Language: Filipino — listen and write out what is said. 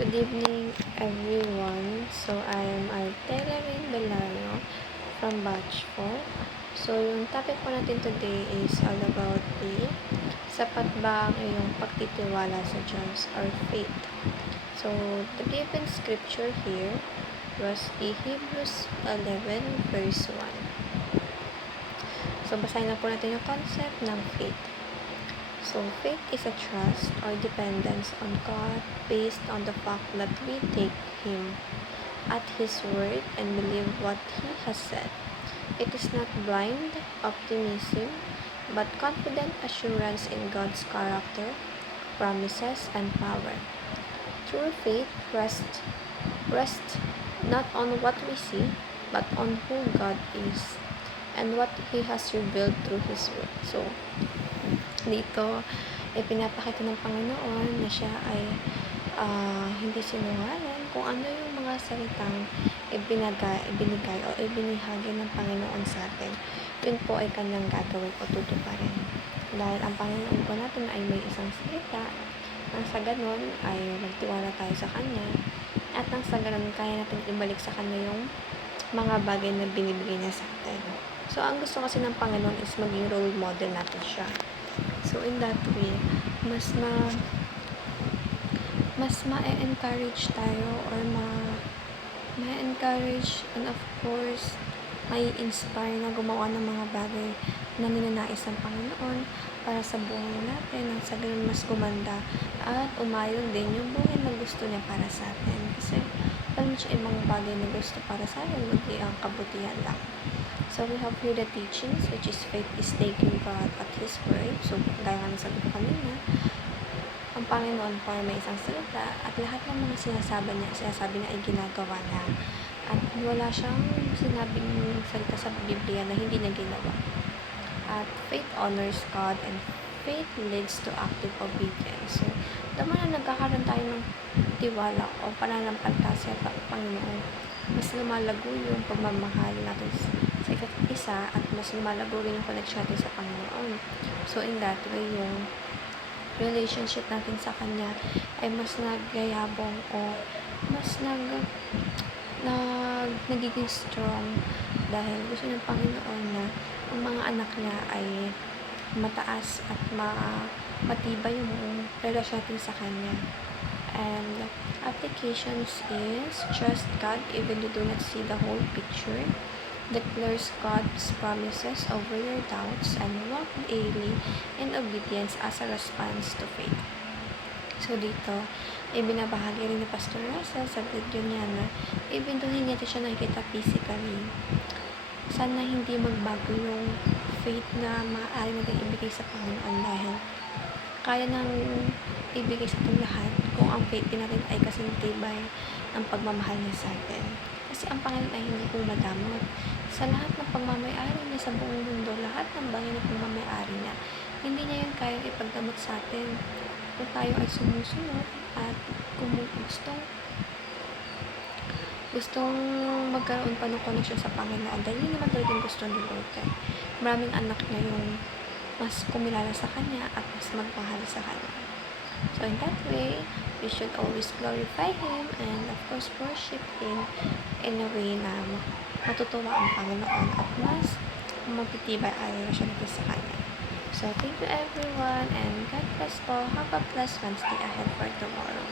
Good evening, everyone. So, I am Artelarin Belario from Batch 4. So, yung topic po natin today is all about the sapat ba ang iyong pagtitiwala sa Diyos or faith. So, the given scripture here was the Hebrews 11 verse 1. So, basahin na po natin yung concept ng faith. So, faith is a trust or dependence on God based on the fact that we take Him at His word and believe what He has said. It is not blind optimism, but confident assurance in God's character, promises, and power. True faith rests not on what we see, but on who God is and what He has revealed through His word. So, dito pinapakita ng Panginoon na siya ay hindi sinungaling kung ano yung mga salitang ibinigay o ibinahagi ng Panginoon sa atin. Yun po ay kanyang gagawin o tutuparin. Dahil ang Panginoon po natin ay may isang salita, nang sa ganun ay magtiwala tayo sa Kanya, at nang sa ganun kaya natin ibalik sa Kanya yung mga bagay na binibigay niya sa atin. So, ang gusto kasi ng Panginoon is maging role model natin siya. So, in that way, mas ma-encourage tayo or ma-encourage and of course, may inspire na gumawa ng mga bagay na ninanais ng Panginoon para sa buhay natin, nang sa ganun mas gumanda at umayon din yung buhay na gusto niya para sa atin. Kasi, alam siya ibang bagay na gusto para sa atin, hindi ang kabutihan lang. So, we have here the teachings, which is faith is taking God at His word. So, gaya nga sabi ko kanina, ang Panginoon po ay may isang salita at lahat ng mga sinasabi niya ay ginagawa niya. At wala siyang sinabing salita sa Biblia na hindi niya ginawa. At faith honors God and faith leads to active obedience. So, tama na nagkakaroon tayo ng tiwala o pananampalataya sa Panginoon, mas lumalago yung pagmamahal natin sa isa't isa at mas lumalago rin yung connection natin sa Panginoon. So, in that way, yung relationship natin sa Kanya ay mas nagyayabong o mas nagiging strong dahil gusto ng Panginoon na ang mga anak niya ay mataas at matibay yung relasyon natin sa Kanya. And applications is trust God even you do not see the whole picture, declares God's promises over your doubts, and walk daily in obedience as a response to faith. So dito, binabahagi rin ni Pastor Russell sa video niya na even though hindi natin siya nakikita physically, sana hindi magbago yung faith na maaari natin ibigay sa Panginoon dahil kaya nang ibigay sa atin lahat kung ang faith din natin ay kasing tibay ng pagmamahal niya sa atin. Kasi ang Panginoon ay hindi po madamot. Sa lahat ng pagmamayari niya sa buong mundo, lahat ng bagay na pagmamayari niya, hindi niya yun kayang ipagdamot sa atin kung tayo ay sumusunod at kung gustong magkaroon pa ng connection sa Panginoon. Dahil yun naman talagang gusto ni Lord. Maraming anak niya yung mas kumilala sa Kanya at mas magmahal sa Kanya. So, in that way, we should always glorify Him and of course worship Him in a way na matutuwa ang Panginoon at mas magtitibay ang relasyon natin sa Kanya. So, thank you everyone and God bless po. Have a blessed Wednesday ahead for tomorrow.